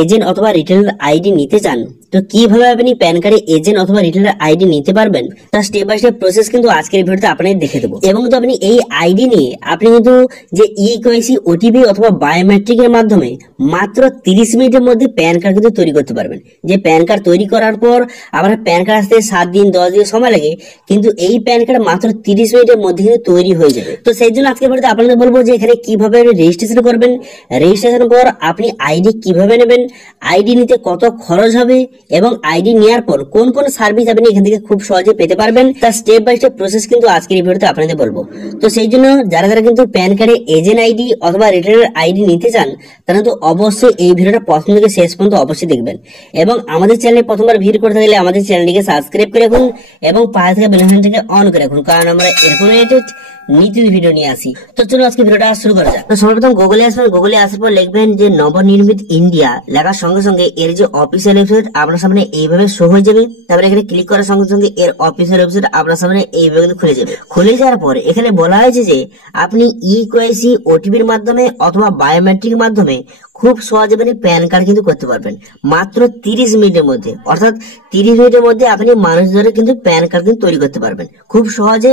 Agent অথবা retailer ID নিতে চান, তো কিভাবে আপনি প্যান কার্ডে এজেন্ট অথবা রিটেলার আইডি নিতে পারবেন তার স্টেপ বাই স্টেপ প্রসেস কিন্তু আজকের ভিডিওতে আপনাদের দেখে দেবো। এবং তো আপনি এই আইডি নিয়ে আপনি কিন্তু যে ইকেওয়াইসি ওটিপি অথবা বায়োমেট্রিকের মাধ্যমে মাত্র 30 মিনিটের মধ্যে প্যান কার্ড কিন্তু তৈরি করতে পারবেন। যে প্যান কার্ড তৈরি করার পর আবার প্যান কার্ড আসতে 7 দিন 10 দিন সময় লাগে, কিন্তু এই প্যান কার্ড মাত্র 30 মিনিটের মধ্যে কিন্তু তৈরি হয়ে যাবে। তো সেই জন্য আজকের ভিডিওতে আপনাদের বলবো যে এখানে কিভাবে রেজিস্ট্রেশন করবেন, রেজিস্ট্রেশন পর আপনি আইডি কিভাবে নেবেন, আইডি নিতে কত খরচ হবে এবং আইডি নেওয়ার পর কোন কোন সার্ভিস আপনি এখান থেকে খুব সহজে পেতে পারবেন তার স্টেপ বাই স্টেপ প্রসেস কিন্তু আজকের এই ভিডিওতে আপনাদের বলবো। তো সেই জন্য যারা যারা কিন্তু প্যান কার্ডে এজেন্ট আইডি অথবা রিটেলার আইডি নিতে চান তারা তো অবশ্যই এই ভিডিওটা প্রথম থেকে শেষ পর্যন্ত অবশ্যই দেখবেন। এবং আমাদের চ্যানেলে প্রথমবার ভিডিও করতে গেলে আমাদের চ্যানেলটিকে সাবস্ক্রাইব করে রাখুন এবং পাশে থাকা বেল আইকনটিকে অন করে রাখুন, কারণ আমরা এরকম রিলেটেড নিত্য ভিডিও নিয়ে আসি। তো চলুন আজকে ভিডিওটা শুরু করা যাক। তো সর্বপ্রথম গুগলে আসবেন, গুগলে আসার পর লিখবেন যে নবনির্মিত ইন্ডিয়া, লেখার সঙ্গে সঙ্গে এর যে অফিসিয়াল ওয়েবসাইট আপনার সামনে এইভাবে শো হয়ে যাবে। তারপরে এখানে ক্লিক করার সঙ্গে সঙ্গে এর অফিসিয়াল ওয়েবসাইট আপনার সামনে এইভাবে খুলে যাবে। খুলে যাওয়ার পর এখানে বলা হয়েছে যে আপনি ইকেওয়াইসি ওটিপির মাধ্যমে অথবা বায়োমেট্রিক মাধ্যমে খুব সহজে আপনি প্যান কার্ড কিন্তু করতে পারবেন মাত্র 30 মিনিটের মধ্যে। অর্থাৎ 30 মিনিটের মধ্যে আপনি মানুষ ধরে কিন্তু প্যান কার্ড কিন্তু তৈরি করতে পারবেন খুব সহজে।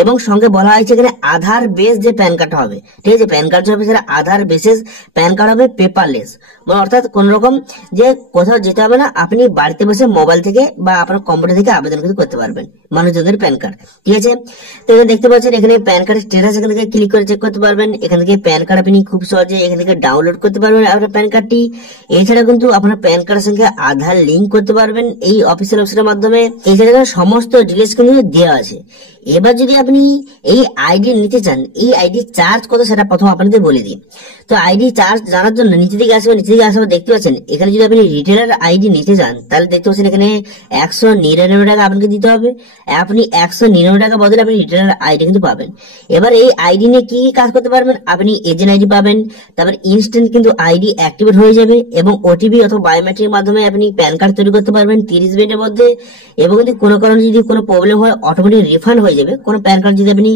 এবং সঙ্গে বলা হয়েছে এখানে আধার বেস যে প্যান কার্ড হবে, ঠিক আছে, প্যান কার্ড হবে সেটা আধার বেসেস প্যান কার্ড হবে, পেপারলেস, মানে অর্থাৎ কোন রকম যে কোথাও যেতে হবে না, আপনি বাড়িতে বসে মোবাইল থেকে বা আপনার কম্পিউটার থেকে আবেদন কিন্তু করতে পারবেন মানুষজনের প্যান কার্ড, ঠিক আছে। তো এখানে দেখতে পাচ্ছেন এখানে প্যান কার্ডের স্ট্যাটাস এখান থেকে ক্লিক করে চেক করতে পারবেন। এখান থেকে প্যান কার্ড আপনি খুব সহজে এখান থেকে ডাউনলোড করতে পারবেন আপনার প্যান কার্ডটি। এছাড়া কিন্তু আপনার প্যান কার্ডের সঙ্গে আধার লিঙ্ক করতে পারবেন এই অফিসিয়াল ওয়েবসাইটের মাধ্যমে। এছাড়া সমস্ত ডিটেইলস কিন্তু দেওয়া আছে। এবার যদি আপনি এই আইডি নিতে চান, এই আইডি চার্জ কত সেটা প্রথম আপনাদের বলে দিই। তো আইডি চার্জ জানার জন্য নিচে দিকে আসবেন, নিচে দিকে আসার দেখতে পাচ্ছেন এখানে যদি আপনি রিটেলার আইডি নিতে চান তাহলে দেখতে পাচ্ছেন এখানে 199 টাকা আপনাকে দিতে হবে। আপনি 199 টাকা বদলে আপনি রিটেলার আইডি কিন্তু পাবেন। এবার এই আইডি নিয়ে কি কাজ করতে পারবেন, আপনি এজেন্ট আইডি পাবেন, তারপর ইনস্ট্যান্ট কিন্তু আইডি অ্যাক্টিভেট হয়ে যাবে এবং ওটিপি অথবা বায়োমেট্রিক মাধ্যমে আপনি প্যান কার্ড তৈরি করতে পারবেন 30 মিনিটের মধ্যে। এবং যদি কোনো কারণে যদি কোনো প্রবলেম হয় অটোমেটিক রিফান্ড হয়ে যাবে। কোনো প্যান কার্ড যদি আপনি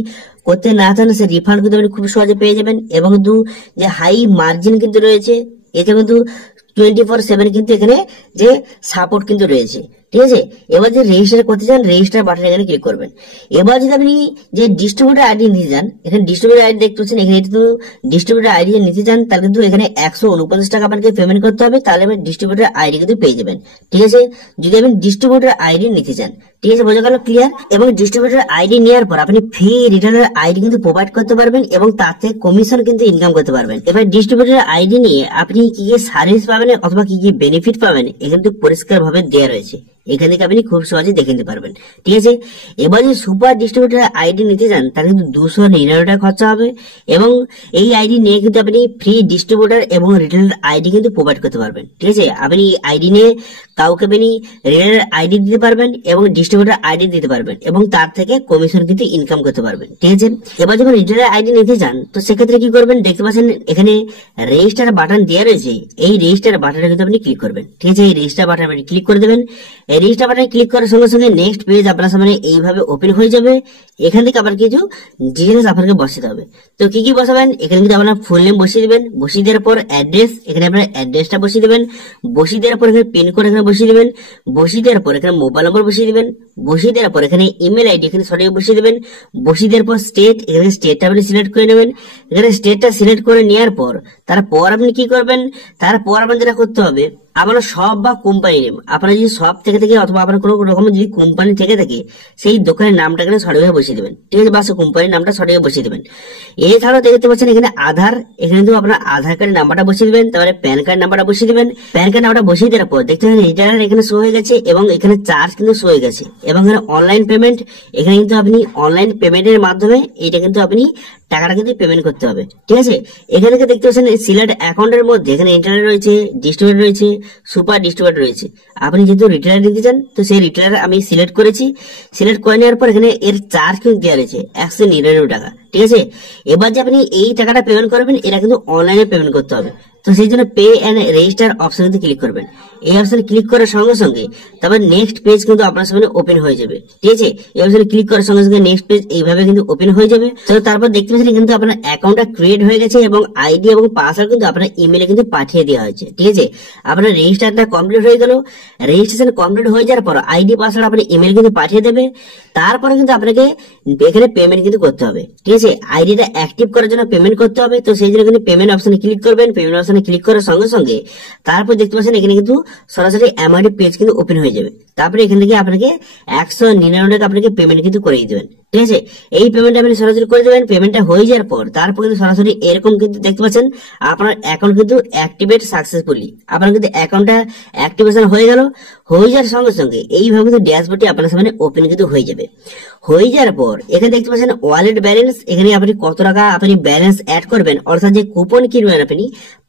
করতে না চান সে রিফান্ড কিন্তু আপনি খুব সহজে পেয়ে যাবেন। এবং কিন্তু যে হাই মার্জিন কিন্তু রয়েছে, এতে কিন্তু 24/7 কিন্তু এখানে যে সাপোর্ট কিন্তু রয়েছে, ঠিক আছে। এবার যদি রেজিস্টার করতে চান রেজিস্টার বাটন এখানে ক্লিক করবেন। এবার যদি আপনি যে ডিস্ট্রিবিউটর আইডি নিতে চান, এখানে ডিস্ট্রিবিউটর আইডি দেখতে পাচ্ছেন, এখানে কিন্তু ডিস্ট্রিবিউটর আইডি নিতে চান তাহলে কিন্তু এখানে 149 টাকা আপনাকে পেমেন্ট করতে হবে, তাহলে আপনি ডিস্ট্রিবিউটর আইডি কিন্তু পেয়ে যাবেন, ঠিক আছে। যদি আপনি ডিস্ট্রিবিউটর আইডি নিতে চান, ঠিক আছে, বোঝা গেল, ক্লিয়ার। এবং ডিস্ট্রিবিউটর আইডি নেওয়ার পর আপনি ফ্রি রিটেলার আইডি কিন্তু প্রোভাইড করতে পারবেন এবং তাতে কমিশন কিন্তু ইনকাম করতে পারবেন। এবার ডিস্ট্রিবিউটর আইডি নিয়ে আপনি কি কি সার্ভিস পাবেন অথবা কি কি বেনিফিট পাবেন এখানে কিন্তু পরিষ্কার ভাবে দেওয়া রয়েছে, এখান থেকে আপনি খুব সহজে দেখে নিতে পারবেন, ঠিক আছে। এবার যদি সুপার ডিস্ট্রিবিউটর আইডি নিতে চান তাহলে কিন্তু 299 টাকা খরচা হবে। এবং এই আইডি নিয়ে কিন্তু আপনি ফ্রি ডিস্ট্রিবিউটর এবং রিটেলার আইডি কিন্তু প্রোভাইড করতে পারবেন, ঠিক আছে। আপনি আইডি নিয়ে কাউকে আপনি রিটেলার আইডি দিতে পারবেন এবং ডিস্ট্রিবিউটর আইডি দিতে পারবেন এবং তার থেকে কমিশন কিন্তু ইনকাম করতে পারবেন, ঠিক আছে। এবার যখন রিটেলার আইডি নিতে চান তো সেক্ষেত্রে কি করবেন, দেখতে পাচ্ছেন এখানে রেজিস্টার বাটন দেওয়া রয়েছে, এই রেজিস্টার বাটনে কিন্তু আপনি ক্লিক করবেন, ঠিক আছে। এই রেজিস্টার বাটনে আপনি ক্লিক করে দেবেন। এই রেজিস্টার বাটনে ক্লিক করার সঙ্গে সঙ্গে নেক্সট পেজ আপনার সামনে এইভাবে ওপেন হয়ে যাবে। এখান থেকে আবার কিছু ডিটেইলস আপনাকে বসাতে হবে। তো কি কি বসাবেন, এখানে কিন্তু আপনার ফুল নেম বসিয়ে দিবেন, বসিয়ে দেওয়ার পর অ্যাড্রেস, এখানে আপনার অ্যাড্রেসটা বসিয়ে দিবেন, বসিয়ে দেওয়ার পর এখানে পিন কোড এখানে বসিয়ে দিবেন, বসিয়ে দেওয়ার পর এখানে মোবাইল নম্বর বসিয়ে দিবেন, বসিয়ে দেওয়ার পর এখানে ইমেল আইডি এখানে সঠিক বসিয়ে দিবেন, বসিয়ে দেওয়ার পর স্টেট, এখানে স্টেটটা আপনি সিলেক্ট করে নেবেন। এখানে স্টেটটা সিলেক্ট করে নেওয়ার পর তারপর আপনি কি করবেন, তারপর আপনার যেটা করতে হবে আপনার শপ বা কোম্পানি নেম, আপনার যদি শপ থেকে থাকে অথবা আপনার কোনো রকম যদি কোম্পানি থেকে থাকে সেই দোকানের নামটা এখানে সঠিকভাবে বসিয়ে দেবেন, ঠিক আছে, বা কোম্পানির নামটা সঠিকভাবে বসিয়ে দেবেন। এছাড়াও দেখতে পাচ্ছেন এখানে আধার, এখানে কিন্তু আপনার আধার কার্ডের নাম্বারটা বসিয়ে দিবেন, তারপরে প্যান কার্ড নাম্বারটা বসিয়ে দিবেন। প্যান কার্ড নাম্বারটা বসিয়ে দেওয়ার পর দেখতে পাচ্ছেন রিটার্ন এখানে শো হয়ে গেছে এবং এখানে চার্জ কিন্তু শো হয়ে গেছে। এবং এখানে অনলাইন পেমেন্ট, এখানে কিন্তু আপনি অনলাইন পেমেন্টের মাধ্যমে এটা কিন্তু আপনি টাকাটা কিন্তু পেমেন্ট করতে হবে, ঠিক আছে। এখানে দেখতে পাচ্ছেন সিলেক্ট অ্যাকাউন্টের মধ্যে এখানে ইন্টারনেট রয়েছে, ডিস্ট্রিবিউটর রয়েছে, সুপার ডিস্ট্রিবিউটর রয়েছে। আপনি যেহেতু রিটেলার দিতে চান তো সেই রিটেলার আমি সিলেক্ট করেছি। সিলেক্ট করে নেওয়ার পর এখানে এর চার্জ কিন্তু দেওয়া রয়েছে 199 টাকা, ঠিক আছে। এবার যে আপনি এই টাকাটা পেমেন্ট করবেন এটা কিন্তু অনলাইনে পেমেন্ট করতে হবে, তো সেই জন্য পে এন্ড রেজিস্টার অপশন কিন্তু ক্লিক করবেন। এই অপশনে ক্লিক করার সঙ্গে সঙ্গে তারপর নেক্সট পেজ কিন্তু আপনার সামনে ওপেন হয়ে যাবে। ঠিক আছে, এই অপশনে ক্লিক করার সঙ্গে সঙ্গে নেক্সট পেজ এইভাবে কিন্তু ওপেন হয়ে যাবে। তো তারপর দেখতে পাচ্ছেন কিন্তু আপনার অ্যাকাউন্টটা ক্রিয়েট হয়ে গেছে এবং আইডি এবং পাসওয়ার্ড কিন্তু আপনার ইমেলে কিন্তু পাঠিয়ে দেওয়া হয়েছে। ঠিক আছে, আপনার রেজিস্টারটা কমপ্লিট হয়ে গেল। রেজিস্ট্রেশন কমপ্লিট হয়ে যাওয়ার পর আইডি পাসওয়ার্ড আপনার ইমেল কিন্তু পাঠিয়ে দেবে। তারপরে কিন্তু আপনাকে এখানে পেমেন্ট কিন্তু করতে হবে। ঠিক আছে, আইডিটা অ্যাক্টিভ করার জন্য পেমেন্ট করতে হবে। তো সেই জন্য কিন্তু পেমেন্ট অপশনে ক্লিক করবেন। পেমেন্ট অপশনে ক্লিক করার সঙ্গে সঙ্গে তারপর দেখতে পাচ্ছেন এখানে কিন্তু সরাসরি অ্যামাউন্টের পেজ কিন্তু ওপেন হয়ে যাবে। তারপরে এখান থেকে আপনাকে 199 টাকা আপনাকে পেমেন্ট কিন্তু করে দিবেন। ঠিক আছে, এই পেমেন্ট আপনি সরাসরি করে দেবেন। পেমেন্টটা হয়ে যাওয়ার পর তারপর কিন্তু সরাসরি এরকম কিন্তু দেখতে পাচ্ছেন আপনার অ্যাকাউন্ট কিন্তু অ্যাক্টিভেট সাকসেসফুলি। আপনার কিন্তু অ্যাকাউন্টটা অ্যাক্টিভেশন হয়ে গেল। হয়ে যাওয়ার সঙ্গে সঙ্গে এইভাবে কিন্তু ড্যাশবোর্ডটি আপনার সামনে ওপেন কিন্তু হয়ে যাবে। হয়ে যাওয়ার পর এখানে দেখতে পাচ্ছেন ওয়ালেট ব্যালেন্স। এখানে আপনি কত টাকা আপনি ব্যালেন্স অ্যাড করবেন, অর্থাৎ যে কুপন কিনবেন আপনি,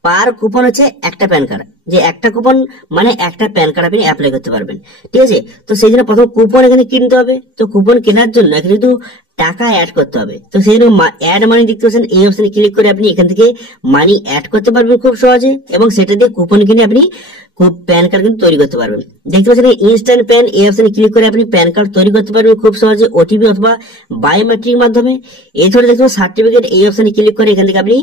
পার কুপন হচ্ছে একটা প্যান কার্ড, যে একটা কুপন মানে একটা প্যান কার্ড আপনি অ্যাপ্লাই করতে পারবেন। ঠিক আছে, তো সেই জন্য প্রথম কুপন এখানে কিনতে হবে। তো কুপন কেনার জন্য এখানে কিন্তু টাকা অ্যাড করতে হবে। তো সেই জন্য অ্যাড মানি দেখতে পাচ্ছেন, এই অপশনে ক্লিক করে আপনি এখান থেকে মানি অ্যাড করতে পারবেন খুব সহজে, এবং সেটা দিয়ে কুপন কিনে আপনি প্যান কার্ড কিন্তু তৈরি করতে পারবেন। দেখতে পাচ্ছেন ইনস্ট্যান্ট প্যান, এই অপশনে ক্লিক করে আপনি প্যান কার্ড তৈরি করতে পারবেন খুব সহজে ওটিপি অথবা বায়োমেট্রিক মাধ্যমে। এছাড়া দেখতে পাচ্ছেন সার্টিফিকেট, এই অপশনে ক্লিক করে এখান থেকে আপনি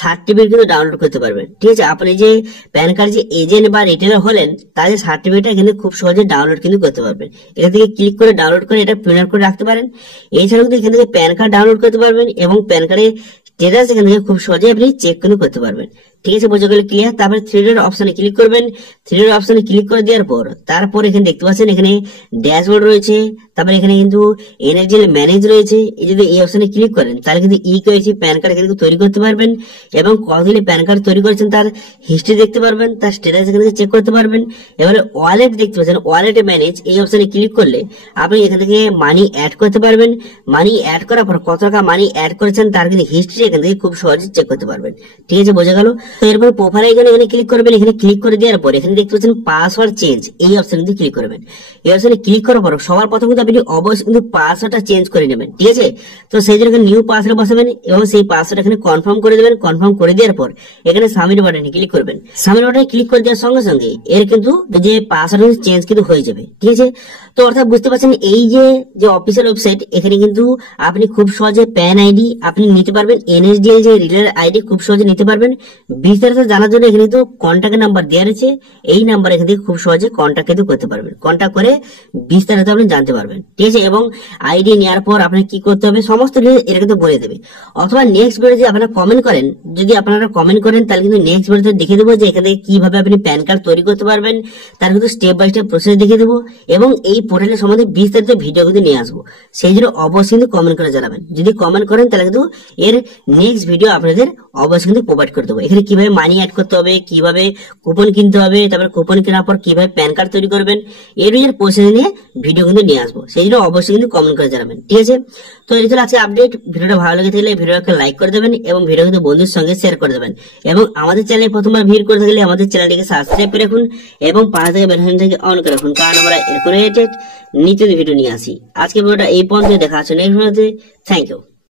সার্টিফিকেট কিন্তু ডাউনলোড করতে পারবেন। ঠিক আছে, আপনি যে প্যান কার্ড যে এজেন্ট বা রিটেলার হলেন তাদের সার্টিফিকেটটা কিন্তু খুব সহজে ডাউনলোড কিন্তু করতে পারবেন। এখান থেকে ক্লিক করে ডাউনলোড করে এটা প্রিন্ট করে রাখতে পারেন। এছাড়াও কিন্তু এখান থেকে প্যান কার্ড ডাউনলোড করতে পারবেন এবং প্যান কার্ডের স্ট্যাটাস এখান থেকে খুব সহজে আপনি চেক কিন্তু করতে পারবেন। ঠিক আছে, বোঝা গেল ক্লিয়ার। তারপরে থ্রি ডট অপশনে ক্লিক করবেন। থ্রি ডট অপশনে ক্লিক করে দেওয়ার পর তারপর এখানে দেখতে পাচ্ছেন এখানে ড্যাশবোর্ড রয়েছে, তারপরে এখানে কিন্তু এনএসডিএল ম্যানেজ রয়েছে। এই যদি এই অপশনে ক্লিক করেন তাহলে কিন্তু ইকেওয়াইসি প্যান কার্ড এখানে তৈরি করতে পারবেন এবং কতদিনে প্যান কার্ড তৈরি করেছেন তার হিস্ট্রি দেখতে পারবেন, তার স্ট্যাটাস এখানে চেক করতে পারবেন। এবারে ওয়ালেট দেখতে পাচ্ছেন, ওয়ালেটে ম্যানেজ, এই অপশনে ক্লিক করলে আপনি এখান থেকে মানি অ্যাড করতে পারবেন। মানি অ্যাড করার পর কত টাকা মানি অ্যাড করেছেন তার কিন্তু হিস্ট্রি এখান থেকে খুব সহজে চেক করতে পারবেন। ঠিক আছে, বোঝা গেল। তো এরপর প্রোফাইল আইকনে এখানে ক্লিক করবেন। এখানে ক্লিক করে দেওয়ার পর এখানে দেখতে পাচ্ছেন পাসওয়ার্ড চেঞ্জ, এই অপশনে কিন্তু ক্লিক করবেন। এই অপশনে ক্লিক করার পর সবার প্রথম কিন্তু আপনি অবশ্যই কিন্তু পাসওয়ার্ডটা চেঞ্জ করে নেবেন। ঠিক আছে, তো সেই জন্য নিউ পাসওয়ার্ড বসাবেন এবং সেই পাসওয়ার্ড এখানে কনফার্ম করে দেবেন। কনফার্ম করে দেওয়ার পর এখানে সাবমিট বাটনে ক্লিক করবেন। সাবমিট বাটনে ক্লিক করে দেওয়ার সঙ্গে সঙ্গে এর কিন্তু যে পাসওয়ার্ড চেঞ্জ কিন্তু হয়ে যাবে। ঠিক আছে, তো অর্থাৎ বুঝতে পারছেন এই যে অফিসিয়াল ওয়েবসাইট, এখানে কিন্তু আপনি খুব সহজে প্যান আইডি আপনি নিতে পারবেন, এনএসডিএল যে রিলের আইডি খুব সহজে নিতে পারবেন। বিস্তারিত জানার জন্য এখানে কিন্তু কন্ট্যাক্ট নাম্বার দেওয়া রয়েছে, এই নাম্বার এখান থেকে খুব সহজে কন্ট্যাক্ট কিন্তু করতে পারবেন। কন্ট্যাক্ট করে বিস্তারিত আপনি জানতে পারবেন। ঠিক আছে, এবং আইডি নেওয়ার পর আপনার কি করতে হবে সমস্ত এটা কিন্তু বলে দেবে। অথবা নেক্সট ভিডিও যদি আপনারা কমেন্ট করেন, যদি আপনারা কমেন্ট করেন তাহলে কিন্তু নেক্সট ভিডিওতে দেখে দেবো যে এখানে কিভাবে আপনি প্যান কার্ড তৈরি করতে পারবেন, তার কিন্তু স্টেপ বাই স্টেপ প্রসেস দেখিয়ে দেবো এবং এই পোর্টালের সম্বন্ধে বিস্তারিত ভিডিও কিন্তু নিয়ে আসবো। সেই জন্য অবশ্যই কিন্তু কমেন্ট করে জানাবেন। যদি কমেন্ট করেন তাহলে কিন্তু এর নেক্সট ভিডিও আপনাদের অবশ্যই কিন্তু প্রোভাইড করে দেবো। এখানে কিভাবে মানি অ্যাড করতে হবে, কিভাবে কুপন কিনতে হবে, তারপর কুপন কেনার পর কিভাবে প্যান কার্ড তৈরি করবেন, এর প্রসেস নিয়ে ভিডিও কিন্তু নিয়ে আসবো। সেই জন্য অবশ্যই কিন্তু কমেন্ট করে জানাবেন। ঠিক আছে, তো এই ছিল আজকে আপডেট। ভিডিওটা ভালো লেগে থাকলে ভিডিওকে লাইক করে দেবেন এবং ভিডিও কিন্তু বন্ধুর সঙ্গে শেয়ার করে দেবেন এবং আমাদের চ্যানেলে প্রথমবার ভিড় করে থাকলে আমাদের চ্যানেলটিকে সাবস্ক্রাইব করে রাখুন এবং পাশে থেকে বেল আইকনটাকে অন করে রাখুন, কারণ আমরা এরকম রিলেটেড নিত্য ভিডিও নিয়ে আসি। আজকে ভিডিওটা এই পর্যন্ত, দেখা হচ্ছে নেক্সট ভিডিওতে। Thank you.